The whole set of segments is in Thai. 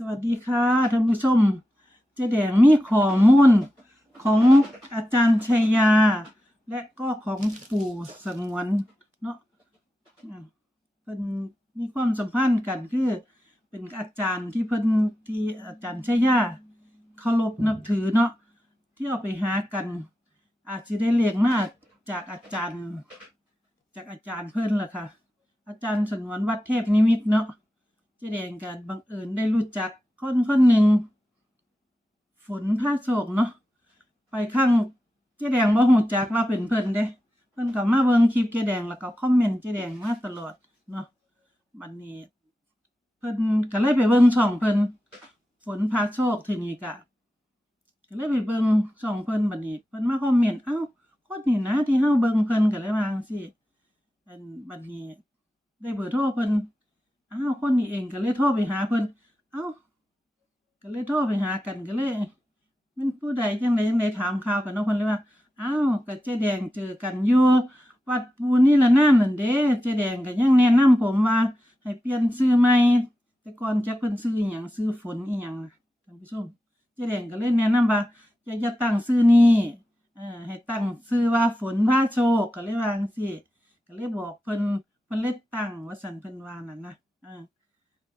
สวัสดีค่ะท่านผู้ชม เจแดงมีข้อมูลของอาจารย์ชัยยา และก็ของปู่สงวนเนาะเป็นมีความสัมพันธ์กันคือเป็นอาจารย์ที่เพิ่นที่อาจารย์ชัยยาเคารพนับถือเนาะที่เอาไปหากัน อาจจะได้เรียกมาจากอาจารย์ จากอาจารย์เพิ่นล่ะค่ะ อาจารย์สนวนวัดเทพนิมิตเนาะ เจแดงกันบังเอิญได้รู้จักคนคนหนึ่งฝนผ้าโศกเนาะไปข้างเจแดงบ่หูจักว่าเป็นเพิ่นเด้ เพิ่นก็มาเบิ่งคลิปเจแดงแล้วก็คอมเมนต์เจแดงมาตลอดเนาะบัดนี้เพิ่นก็เลยไปเบิ่งช่องเพิ่นฝนพาโชคทีนี้ก็ก็เลยไปเบิ่งช่องเพิ่นบัดนี้เพิ่นมาคอมเมนต์เอ้าโคนนี้นะที่เฮาเบิ่งเพิ่นก็เลยวางซี่เป็นบัดนี้ได้เบอร์โทรเพิ่น อ้าวคนนี้เองก็เลยโทรไปหาเพิ่นเอ้าก็เลยโทรไปหากันก็เลยมันผู้ใดจังไดจังไดถามข่าวกันเนาะเพิ่นเลยว่าอ้าวก็เจ๊แดงเจอกันอยู่วัดปูนี่ละน้านั่นเด้เจ๊แดงก็ยังแนะนำผมว่า ให้เปลี่ยนชื่อใหม่แต่ก่อนจักเพิ่นชื่ออีหยังชื่อฝนอีหยังท่านผู้ชมเจ๊แดงก็เลยแนะนำว่าอย่าอย่าตั้งชื่อนี้เออให้ตั้งชื่อว่าฝนพาโชคก็เลยวางซี่ก็เลยบอกเพิ่นเพิ่นเลยตั้งว่าสันเพิ่นวานั่นนะ ออ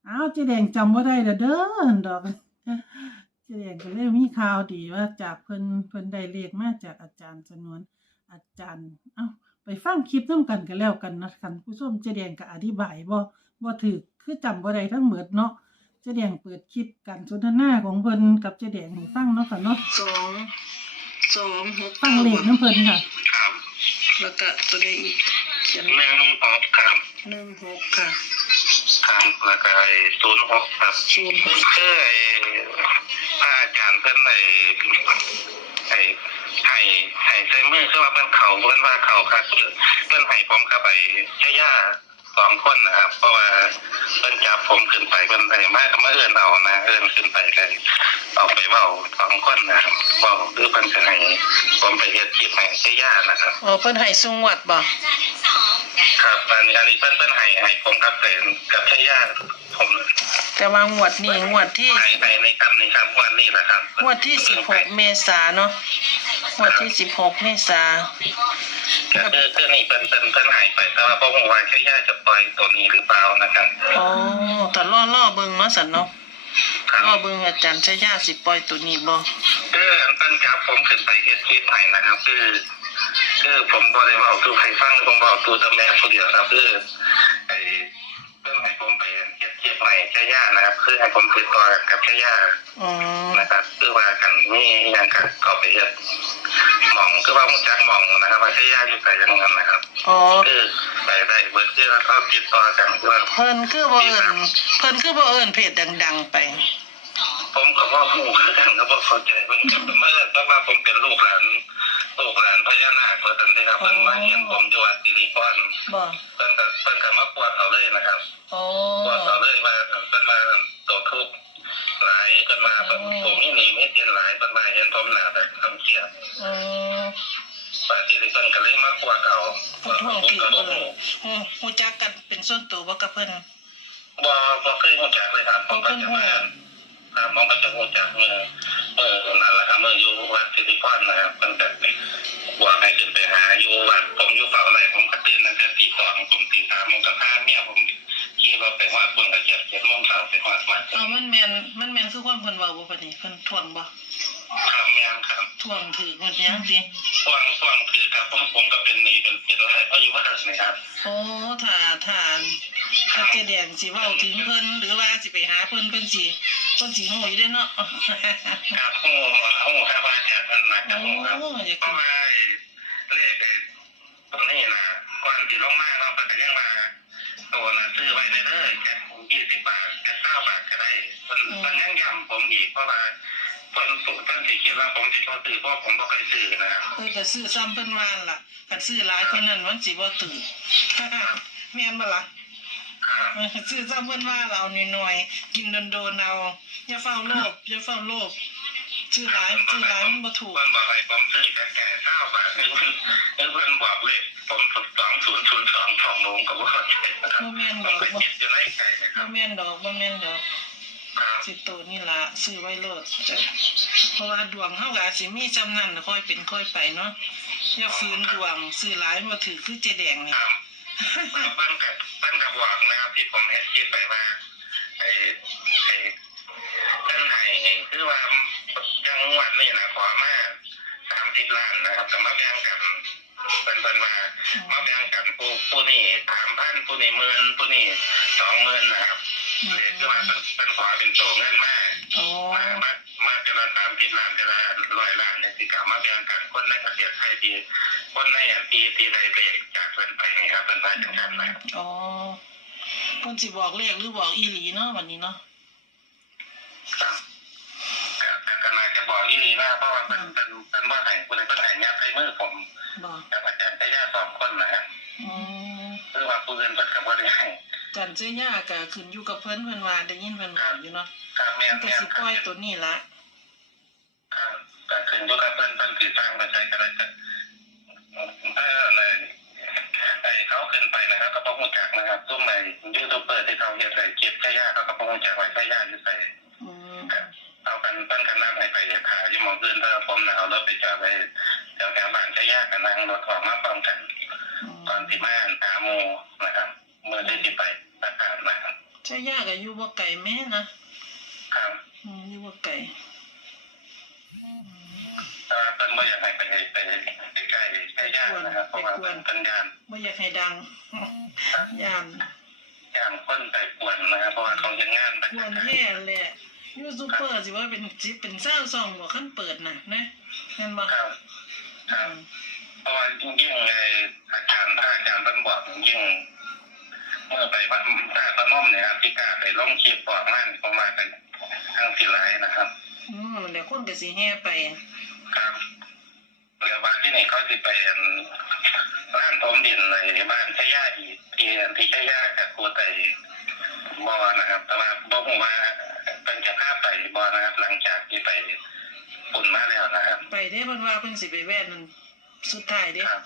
อ้าวเจ๊แดงจำบ่ได้เด้อเด้อดอกเจ๊แดงก็เลยมีข่าวดีว่าจากเพิ่นเพิ่นได้เลขมาจากอาจารย์สนวนอาจารย์เอ้าไปฟังคลิปนํกันก็แล้วกันนะคันผู้ชมเจ๊แดงก็อธิบายบ่บ่ถูกคือจำบ่ได้ทั้งหมดเนาะเจ๊แดงเปิดคลิปการสนทนาของเพิ่นกับเจ๊แดงให้ฟังเนาะค่ะเนาะสองสองหกฟังเลขนํเพิ่นค่ะครับแล้วก็ตัวใดอีกเขียนหนึ่งหกครับหนึ่งหกค่ะ ครับแล้วก็ไอ้ศูนย์หกครับศูนย์คือไอ้พระอาจารย์เพิ่นไอ้ไอ้ให้ให้ใส่มือคือว่าเพิ่นเขาเพิ่นว่าเขาครับเพิ่นให้ผมกับไอ้ชายาสองคนนะครับ เพราะว่าเพิ่นจับผมขึ้นไปเพิ่นไอ้มามาเอื้อนเอานะเอื้อนขึ้นไปเลยเอาไปเว้าสองคนนะครับเว้าคือเพิ่นจะให้ผมไปเฮ็ดคลิปให้ชายานะครับอ๋อเพิ่นให้สุงวัดบ่ ครับอันนี้อันนี้เพิ่นเพิ่นให้ให้ผมกับเป็นกับชายาผมแต่ว่างวดนี้งวดที่ให้ให้ในคำนี้ครับวันนี้แหละครับงวดที่สิบหกเมษาเนาะงวดที่สิบหกเมษาก็คือคือนี่เพิ่นเพิ่นเพิ่นหายไปแต่ว่าพวกผมว่าชายาจะปล่อยตัวนี้หรือเปล่านะครับอ๋อแต่ล่อล่อเบิ่งเนาะสันเนาะครับล่อเบิ่งอาจารย์ชายาสิปล่อยตัวนี้บ่คืออันเพิ่นจับผมขึ้นไปเฮ็ดคลิปให้นะครับ คือ คือผมบ่ได้เว้าสู่ใครฟังผมเว้าสู่แต่แม่ผู้เดียวครับคือไอ้เพิ่นให้ผมไปเฮ็ดคลิปให้ชายานะครับ คือให้ผมติดต่อกับชายาอ๋อนะครับคือว่ากันมีอย่างกันก็ไปเฮ็ดหม่องคือว่ามุจักหม่องนะครับว่าใช้ยาอยู่ไสอย่างนั้นนะครับอ๋อคือไปได้เบิดคือว่าเขาติดต่อกันคือว่าเพิ่นคือบ่เอิ้นเพิ่นคือบ่เอิ้นเพจดัง ๆ ไปผมก็ว่าหูคือกันก็บ่เข้าใจเพิ่นก็เมื่อแต่ว่าผมเป็นลูกหลาน ลูกหลานพญานาคเพิ่นนั่นเด้ครับเพิ่นมาเห็นผมอยู่วัดสิริพรบ่เพิ่นก็เพิ่นก็มาปวดเอาเลยนะครับอ๋อปวดเอาเลยว่าเพิ่นมาตัวทุกข์หลายเพิ่นมาเพิ่นผมมีหนี้มีสินหลายเพิ่นมาเห็นผมหน้าแต่ทำเครียดอ๋อบางทีเพิ่นก็เลยมาปวดเอาขอโทษผมผิดก็บ่บ่เลฮู้ยฮู้ฮู้จักกันเป็นส่วนตัวบ่กับเพิ่นบ่บ่เคยรู้จักเลยครับผมก็จะมาครับผมก็จะรู้จักเมื่อ เมื่อนั่นแหละครับเมื่ออยู่วัดสิริพรนะครับเพิ่นก็บอกให้ขึ้นไปหาอยู่วัดผมอยู่เฝ้าไร่ผมก็ตื่นตั้งแต่ตีสองผมตีสามผมก็พาเมียผมขี่รถไปฮอดปุ่นก็เหยียบเจ็ดโมงเช้าไปฮอดวัดเอามันแม่นมันแม่นคือความเพิ่นเว้าบ่ปานนี้เพิ่นทวงบ่ครับแม่นครับทวงถือเงินยังสิช่วงช่วงคือครับผมผมก็เป็นหนี้เป็นเป็นอะไรอายุวัฒนครับโอ้ถ้าถ้าถ้าเจแดงสิเว้าถึงเพิ่นหรือว่าสิไปหาเพิ่นเพิ่นสิ เพิ่นสิฮู้อยู่เด้เนาะครับโอ้โอ้ครับอาจารย์ท่านนะครับโอ้ผมครับอย่าเพคิราะดว่าเลขตรงนี้นะก่อนที่ลงมากเราก็จะยังมาตัวน่ะซื้อไว้ในเด้อแค่ยี่สิบบาทแค่เก้าบาทก็ได้มันมันยังย้ำผมอีกเพราะว่าเพิ่นสุเพิ่นสิคิดว่าผมสิเขาซื้อเพราะผมบ่เคยซื้อนะครับเพิ่นก็ซื้อซ้ำเพิ่นว่าล่ะคันซื้อหลายคนนั้นมันสิบ่ตื่นแม่นบ่ล่ะ ซื้อซ้ำเพิ่นว่าเราหน่อยๆกินโดนๆเอาอย่าเฝ้าโลภอย่าเฝ้าโลภซื้อหลายซื้อหลายมันบ่ถูกเพิ่นบอกให้ผมซื้อแค่แค่เก้าบาทเพิ่นเพิ่นบอกเลขผมสองศูนย์ศูนย์สองสองโมงก็บ่เข้าใจนะครับบ่แม่นผดอมกไปบ่คิดอยู่ในใจนะคบ่รับแม่นดอกบ่แม่นดอกครับสิโตนี่ละซื้อไว้โลดจ้ะเพราะว่าดวงเฮาก็อาจสิมีจำนั้นค่อยเป็นค่อยไปเนาะอย่าฝืนดวงซื้อหลายบ่ถือคือเจแดงนี่ครับ เพิ่นกับเพิ่นกับบอกนะครับที่ผมเห็นคิดไปว่าไอ้ไอ้เพิ่นให้คือว่าจังหวัดนี่นะขอมาสามสิบล้านนะครับแต่มาแบ่งกันเป็นเป็นว่ามาแบ่งกันผู้ผู้นี่สามพันผู้นี่หมื่นผู้นี่สองหมื่นนะครับเรียกคือว่าเป็นเป็นขอเป็นโตเงินมาก อ๋อมามามาเจริญตามสิบล้านเจริญร้อยล้านเนี่ยสิกลับมาแบ่งกันคนในประเทศไทยดีคนในอะปีที่ใดเรียกจากเพิ่นไปนี่ครับเป็นว่าจังกันนะอ๋อเพิ่นสิบอกเลขหรือบอกอีหลีเนาะวันนี้เนาะครับแต่แต่ก็น่าจะบอกอีหลีนะเพราะว่าเป็นเป็นเป็นว่าให้ผู้ใดเป็นให้ยัดใส่มือผมบอกกับอาจารย์ได้ยาสองคนนะครับอืมคือว่าผู้อื่นเป็นกับบ่ได้ให้กันเจ้ายาก็ขึ้นอยู่กับเพิ่นเพิ่นว่าได้ยินเพิ่นบอกอยู่เนาะครับแม่มั นนก็แม่สิปล่อยตัวนี้ละครับก็ขึ้นอยู่กับเพิ่นเพิ่นสิสร้างไปใช้ก็ได้จะถ้าเลยไอ้เขาขึ้นไปนะครับก็บ่ฮู้จักนะครับซุ่มไอ้ยูทูบเบอร์ที่เขาเฮ็ดไอ้เก็บใช้ยาเขาก็บ่ฮู้จักว่าใช้ยาอยู่ไสอืมเอากันเพิ่นกันนั่งให้ไปขายอยู่หมองอื่นเพิ่นผมน่ะเอารถไปจอดไว้แถวแถวบ้านใช้ยากันนั่งรถออกมาพร้อมกันก่อนที่มาหาหมูนะครับเมื่อได้ที่ไปประกาศนะครับเจ้ายาก็อยู่บ่ไกลแม่นะ ครับอืมอยู่บ่ไกลแต่ว่าเพิ่นบ่อยากให้ไปไปไปใกล้ใกล้ย่านนะครับเพราะว่าเป็นเป็นยานบ่อยากให้ดังย่านย่านคนไปป่วนนะครับเพราะว่าเขาเฮ็ดงานไปควรแท้แหละยูทูบเบอร์สิว่าเป็นสิเป็นเศร้าซองบ่คันเปิดน่ะนะแม่นบ่ครับครับเพราะว่ายิ่งยิ่งไอ้อาจารย์ถ้าอาจารย์เพิ่นบอกยิ่งเมื่อไปบ้านท่าพนมเนี่ยครับที่กล้าไปลงคลิปบอกนั่นผมว่าไป ทางสิหลายนะครับ อืมเดี๋ยวคนก็สิแห่ไปครับเรือบ้านที่นี่เขาสิไปอันร้านถมดินในบ้านชายาอีกที่ที่ชายากับครูไตบอนะครับ แต่ว่าบ่ฮู้ว่าเป็นจะพาไปบอนะครับ หลังจากที่ไปปุ่นมาแล้วนะครับ ไปเด้เพิ่นว่าเพิ่นสิไปแว่นนั่นสุดท้ายเด้ครับ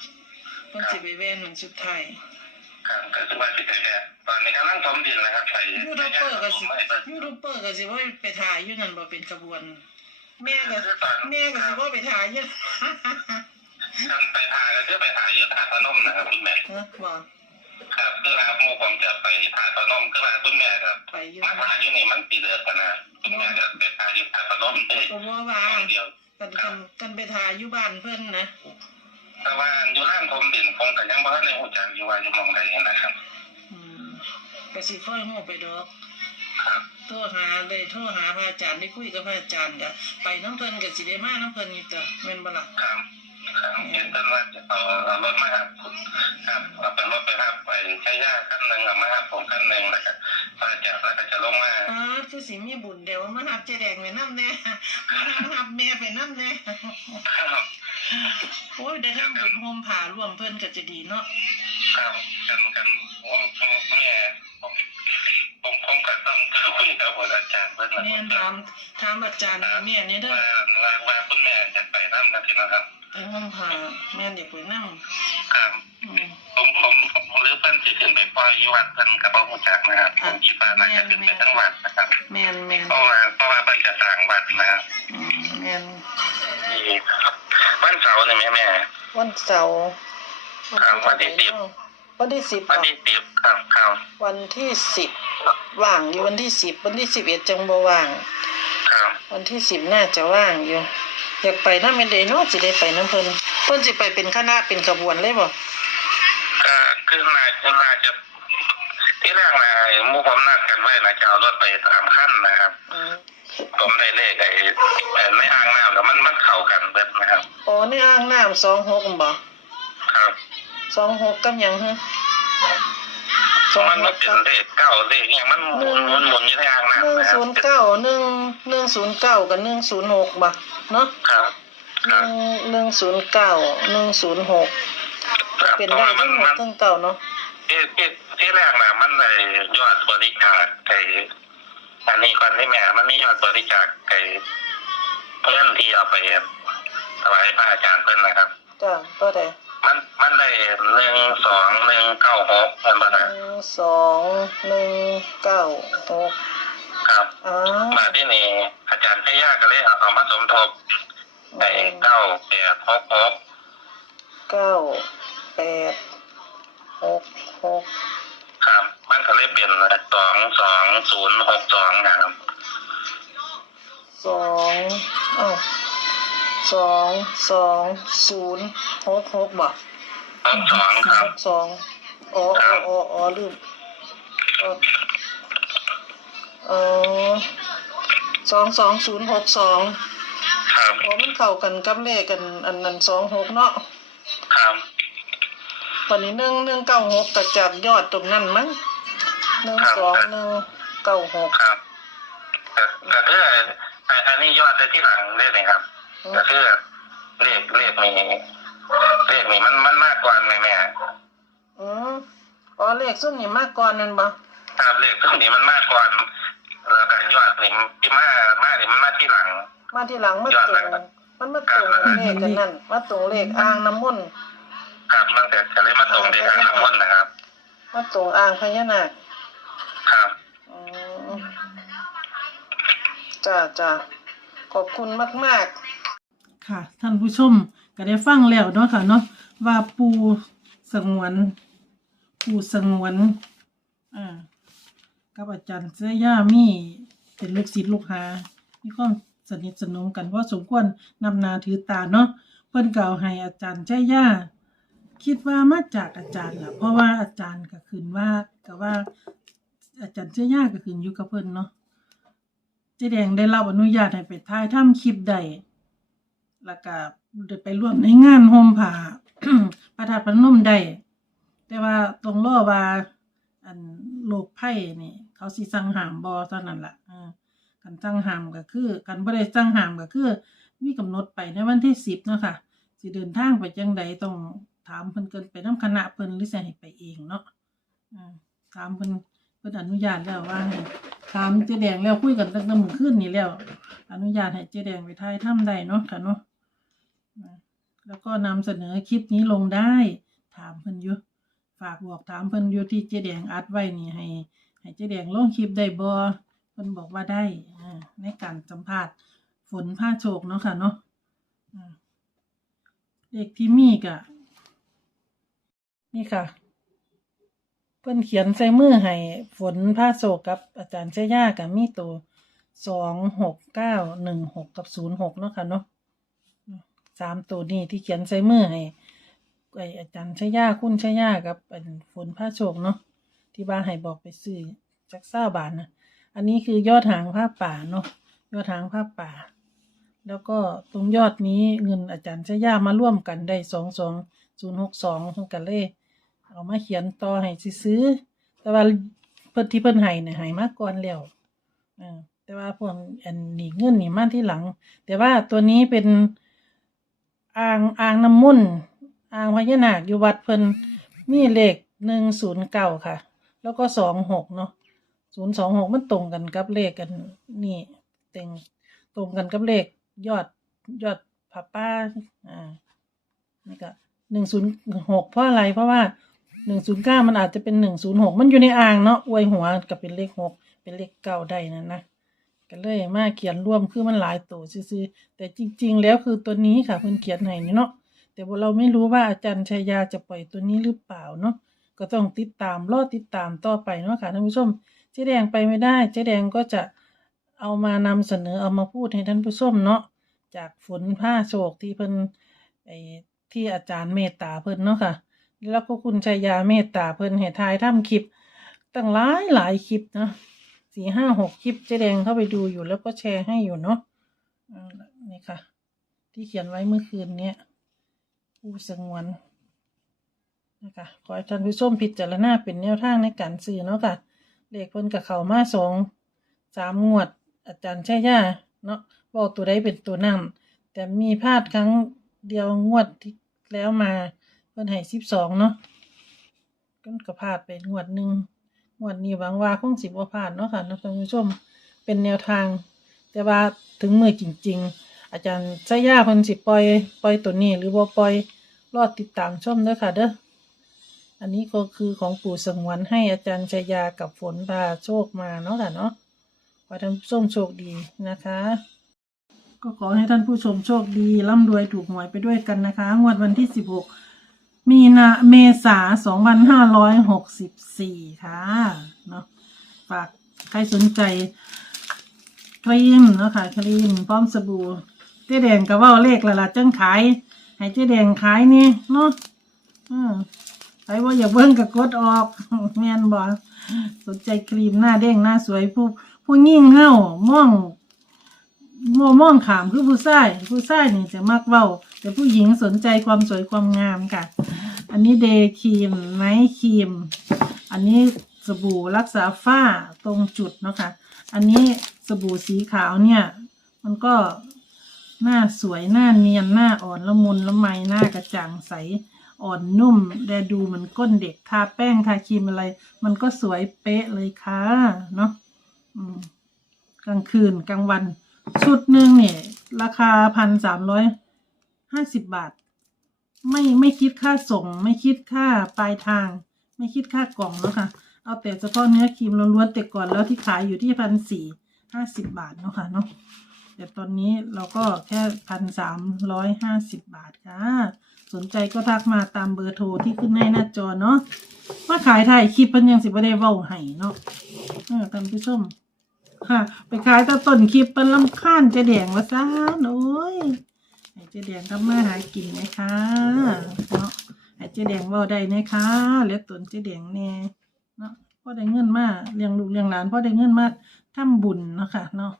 เพิ่นสิไปแว่นนั่นสุดท้าย ครับก็คือว่าสิไปแค่ตอนนี้กำลังถมดินนะครับไปยูทูบเบอร์ก็สิไม่ไปยูทูบเบอร์ก็สิว่าไปถ่ายอยู่นั่นบ่เป็นขบวน แม่ก็คือตอนแม่ก็สิว่าไปถ่ายอยู่กันไปถ่ายก็คือไปถ่ายอยู่ท่าพนมนะครับคุณแม่เออบ่ครับคือว่าหมู่ผมจะไปท่าพนมคือว่าคุณแม่ครับไปอยู่มาถ่ายอยู่นี่มันปีเดือดกันนะคุณแม่จะไปถ่ายอยู่ท่าพนมเลยก็บ่ว่าเดียวกันกันกันไปถ่ายอยู่บ้านเพิ่นนะ แต่ว่าอยู่ร้านผมดินผมก็ยังบ่ทันได้ฮู้จักอยู่ว่าอยู่หม่องใดนะครับ อืมก็สิค่อยฮู้ไปดอก ครับ โทรหาได้โทรหาพระอาจารย์ได้คุยกับพระอาจารย์ก็ไปน้ำเพิ่นก็สิได้มาน้ำเพิ่นนี่ตัวแม่นบ่ล่ะครับครับเห็นเพิ่นว่าจะเอาเอารถมาครับครับเอาเป็นรถไปครับไปใช้ยาคันหนึงเอามาครับผมคันหนึงแล้วก็พระอาจารย์แล้วก็จะลงมาป้าดคือสิมีบุญเดี๋ยวมาหับเจแดงไปน้ำแน่มาหับแม่ไปน้ำแน่ครับ โอ้ยได้ทำบุญโฮมผ่ารวมเพิ่นก็จะดีเนาะครับกันกันผมผมแม่ผมผมผมก็ต้องคุยกับอาจารย์เพิ่นนะแม่นถามถามอาจารย์ให้แม่นี่เด้อว่าว่าว่าคุณแม่จะไปนำนะพี่นะครับไปโฮมผ่าแม่นอยากไปนั่งครับอืมผมผมผมหรือเพิ่นสิขึ้นไปปล่อยอยู่วัดเพิ่นก็บ่ฮู้จักนะครับผมคิดว่าน่าจะขึ้นไปทั้งวัดนะครับแม่นแม่นเพราะว่าเพราะว่าเพิ่นจะสร้างวัดนะครับอืมแม่น ที่วันเสาร์นี่แม่แม่วันเสาร์ครับวันที่สิบวันที่สิบวันอะที่สิบครับครับวันที่สิบว่างอยู่วันที่สิบวันที่สิบเอ็ดจังบ่ว่างครับวันที่สิบน่าจะว่างอยู่อยากไปน้ำเป็นเดโนสิได้ไปน้ำเพิ่นเพิ่นสิไปเป็นคณะเป็นขบวนเลยบ่ก็คือน่าจะน่าจะที่แรกนะหมู่ผมนัดกันไว้นะจะเอารถไปสามคันนะครับอืม ผมได้เลขไอ้ไอ้ไม่อ่างน้ำแล้วมันมันเข้ากันเบิดนะครับ อ๋อในอ่างน้ำสองหกบ่ครับสองหกกับหยังฮะสองมันหมันกเป็นกับเลขเก้าเลขเนี่ยมันหมุนหมุนหมุนอยู่ในอ่างหนึ่งน้ำนะครัศูบนย์เก้าหนึ่งหนึ่งศูนย์เก้ากับหนึ่งศูนย์หกบ่เนาะครับหครันึ่บงหนึ่งศูนย์เก้าหนึ่งศูนย์หกครับเป็นเพราะได้ว่ามัทั้นงหมมัดนทั้งเก่าเนาะที่ที่ที่แรกนะมันเลยยอดบริจาคไอ้ อันนี้ก่อนที่แม่ มันมียอดบริจาคไอ้เพื่อนที่เอาไปถวายพระอาจารย์เพิ่นนะครับจ้ะก็ได้มันมันได้หนึ่งสองหนึ่งเก้าหกมันบ่หนะนึ่งสองหนึ่งเก้าหกครับอ๋อมาที่นี่อาจารย์พยาก็เลยเอาเอามาสมทบไอ้เก้าแปดหกหกเก้าแปดหกหก ครับ มันก็เลยเป็นสองสองศูนย์หกสองนะครับสองเอ้าสองสองศูนย์หกหกบ่หกสองครับหกสองอ๋ออ๋ออ๋ออ๋อลืมอ๋ออ๋อสองสองศูนย์หกสองครับอ๋อมันเข้ากันกับเลขกัน อันนั้นสองหกเนาะ ครับ วันนี้หนึ่งหนึ่งเก้าหกก็จากยอดตรงนั้นมั้งหนึ่งสองหนึ่งเก้าหกครับแต่แต่คือไอ้อันนี้ยอดได้ที่หลังเรื่อยครับแต่คือเลขเลขมีเลขมีมันมันมากกว่าแม่แม่อืมอ๋อเลขซุ่มนี่มากก่อนนั่นบ่ครับเลขตัวนี้มันมากกว่าแล้วก็ยอดนี่ที่มามานี่มันมาที่หลัง มาทีหลังมาย้อนตหลัรงงมันมาตรงเลขกันนั่นมาตรงเลขอ่างน้ำมนต์ ครับตั้งแต่จะเลยมาตรงเด็กอ่างน้ำมนต์นะครับ มาตรงอ่างพญานาคครับอืมจ้าจ้าขอบคุณมากมากค่ะ ท่านผู้ชมก็ได้ฟังแล้วเนาะค่ะเนาะว่าปูสงวน ปูสงวนอ่ากับอาจารย์เสยามีเป็นลูกศิษย์ลูกหามีความสนิทสนมกันเพราะสมควรนำนาถือตาเนาะเพิ่นกล่าวให้อาจารย์เสยา คิดว่ามาจากอาจารย์ล่ะเพราะว่าอาจารย์ก็คืนว่าก็ว่า อาจารย์เสยาก็คืนอยู่กับเพิ่นเนาะเจ๊แดงได้รับอนุญาตให้ไปถ่ายทำคลิปได้แล้วก็ได้ไปร่วมในงานโฮมผ้าพระธาตุพนมได้แต่ว่าตรงล้อว่า อันโลกไพ่นี่ เขาสิสั่งหามบ่เท่านั้นล่ะกันสั่งหามก็คือกันบ่ได้สั่งหามก็คือมีกำหนดไปในวันที่10เนาะค่ะสิเดินทางไปจังใดต้อง ถามเพิ่นเกินไปนํคณะเพิ่นหรือสิให้ไปเองเนาะอืมถามเพิ่นเพิ่นอนุญาตแล้วว่าให้ถามเจ๊แดงแล้วคุยกันตั้งแต่มื้อคืนนี้แล้ว อนุญาตให้เจ๊แดงไปถ่ายทำได้เนาะค่ะเนาะแล้วก็นำเสนอคลิปนี้ลงได้ ถามเพิ่นอยู่ฝากบอกถามเพิ่นอยู่ที่เจ๊แดงอัดไว้นี่ให้ ให้เจ๊แดงลงคลิปได้บ่เพิ่นบอกว่าได้อ่าในการสัมภาษณ์ฝนผ้าโชคเนาะค่ะเนาะอ่าเลขที่มีกะ นี่ค่ะ เพิ่นเขียนใส่มือให้ฝนผ้าโศกกับ อาจารย์เชยากับมีตัวสองหกเก้าหนึ่งหกกับศูนย์หกเนาะค่ะเนาะสามตัวนี้ที่เขียนใส่มือให้ไออาจารย์ชยาคุณชยากับอันฝนผ้าโศกเนาะที่บ้านให้บอกไปซื้อจักเศร้าบาทนะอันนี้คือยอดหางผ้าป่าเนาะยอดหางผ้าป่า แล้วก็ตรงยอดนี้เงินอาจารย์ชยามาร่วมกันได้สองสองศูนย์หกสองกันเลย เอามาเขียนต่อให้ซื้อแต่ว่าเพิ่นที่เพิ่นให้เนี่ยให้มาก่อนแล้วอ่าแต่ว่าพวกอันนี้เงินนี่มาที่หลัง แต่ว่าตัวนี้เป็นอ่างอ่างน้ำมนอ่างพญานาคอยู่วัดเพิ่นมีเลขหนึ่งศูนย์เก้าค่ะ แล้วก็สองหกเนาะศูนย์สองหกมันตรงกันกับเลขกันนี่เต็งตรงกันกับเลขยอดยอดผาป้าอ่านี่ก็หนึ่งศูนย์หกเพราะอะไรเพราะว่า หนึ่งศูนย์เก้ามันอาจจะเป็นหนึ่งศูนย์หกมันอยู่ในอ่างเนาะอวยหัวกับเป็นเลขหกเป็นเลขเก้าได้นั่นนะก็เลยมาเขียนร่วมคือมันหลายตัวซื่อๆแต่จริง ๆ แล้วคือตัวนี้ค่ะเพิ่นเขียนให้นี่เนาะแต่ว่าเราไม่รู้ว่าอาจารย์ชัยยาจะปล่อยตัวนี้หรือเปล่าเนาะก็ต้องติดตามรอติดตามต่อไปเนาะค่ะท่านผู้ชมเจ๊แดงไปไม่ได้เจ๊แดงก็จะเอามานำเสนอเอามาพูดให้ท่านผู้ชมเนาะจากฝนผ้าโศกที่เพิ่นไอที่อาจารย์เมตตาเพิ่นเนาะค่ะ แล้วก็คุณชัยยาเมตตาเพิ่นให้ทายทำคลิปตั้งหลายหลายคลิปนะสี่ห้าหกคลิปเจ๊แดงเข้าไปดูอยู่แล้วก็แชร์ให้อยู่เนาะนี่ค่ะ ที่เขียนไว้เมื่อคืนเนี้ยผู้สงวนนะคะขอให้ท่านผู้ชมพิจารณาเป็นแนวทางในการซื้อเนาะค่ะเลขเพิ่นกับเขามาสองสามงวด อาจารย์ชัยยาเนาะบอกตัวใดเป็นตัวนำแต่มีพลาดครั้งเดียวงวดที่แล้วมา เพิ่นให้สิบสองเนาะก็กระพลาดไปงวดหนึ่งงวดนี้หวังว่าคงสิบว่าพลาดเนาะค่ะท่านผู้ชมเป็นแนวทาง แต่ว่าถึงมือจริง ๆ อาจารย์ชัยาเพิ่นสิปล่อยปล่อยตัวนี้หรือบ่าปล่อยรอดติดตามชมเด้อค่ะเด้ออันนี้ก็คือของปู่สงวนให้อาจารย์ชายากับฝนพาโชคมาเนาะค่ะเนาะขอท่านผู้ชมโชคดีนะคะ ก็ขอให้ท่านผู้ชมโชคดีร่ำรวยถูกหวยไปด้วยกันนะคะงวดวันที่16 มีนาเมษา2564ค่ะเนาะฝากใครสนใจครีมเนาะค่ะครีมพร้อมสบู่เจ๊แดงก็ว่าเลขละละจังขายให้เจ๊แดงขายนี่เนาะอืมใครว่าอย่าเบิ่งก็กดออกแมนบ่สนใจครีมหน้าเด้งหน้าสวยผู้ผู้ยิ่งเฮ้าม่อง มองมองขามคือผู้ชายผู้ชายนี่จะมักเว้า แต่ผู้หญิงสนใจความสวยความงามค่ะ อันนี้เดย์ครีมไนท์ครีม อันนี้สบู่รักษาฝ้าตรงจุดเนาะค่ะ อันนี้สบู่สีขาวเนี่ย มันก็หน้าสวยหน้าเนียนหน้าอ่อนละมุนละไมหน้ากระจ่างใสอ่อนนุ่มแดดูเหมือนก้นเด็กทาแป้งทาครีมอะไร มันก็สวยเป๊ะเลยค่ะเนาะกลางคืนกลางวัน ชุดหนึ่งเนี่ย ราคาพันสามร้อยห้าสิบบาท ไม่ไม่คิดค่าส่ง ไม่คิดค่าปลายทาง ไม่คิดค่ากล่องแล้วค่ะ เอาแต่เฉพาะเนื้อครีมล้วนๆแต่ก่อนแล้วที่ขายอยู่ที่พันสี่ห้าสิบบาทเนาะค่ะเนาะแต่ตอนนี้เราก็แค่พันสามร้อยห้าสิบบาทค่ะ สนใจก็ทักมาตามเบอร์โทรที่ขึ้นให้หน้าจอเนาะมาขายถ่ายคลิปเป็นยังสิบ่ได้เว้าให้เนาะเออท่านผู้ชม ค่ะ ไปขายตะต้นคลิปเป็นลำค้านเจะแดงว่าซ่านโอ้ยให้เจแดงทำมาหากินไหมคะเนาะให้เจแดงว่าได้ไหมคะเหลือต้นเจแดงแน่เนาะพ่อได้เงินมาเลี้ยงลูกเลี้ยงหลานพ่อได้เงินมาทำบุญเนาะค่ะเนาะ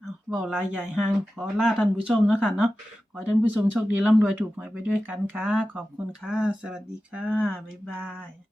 เอาเบาลายใหญ่ห้างขอลาท่านผู้ชมนะค่ะเนาะขอท่านผู้ชมโชคดีร่ำรวยถูกหวยไปด้วยกันค่ะ ขอบคุณค่ะ สวัสดีค่ะ บ๊ายบาย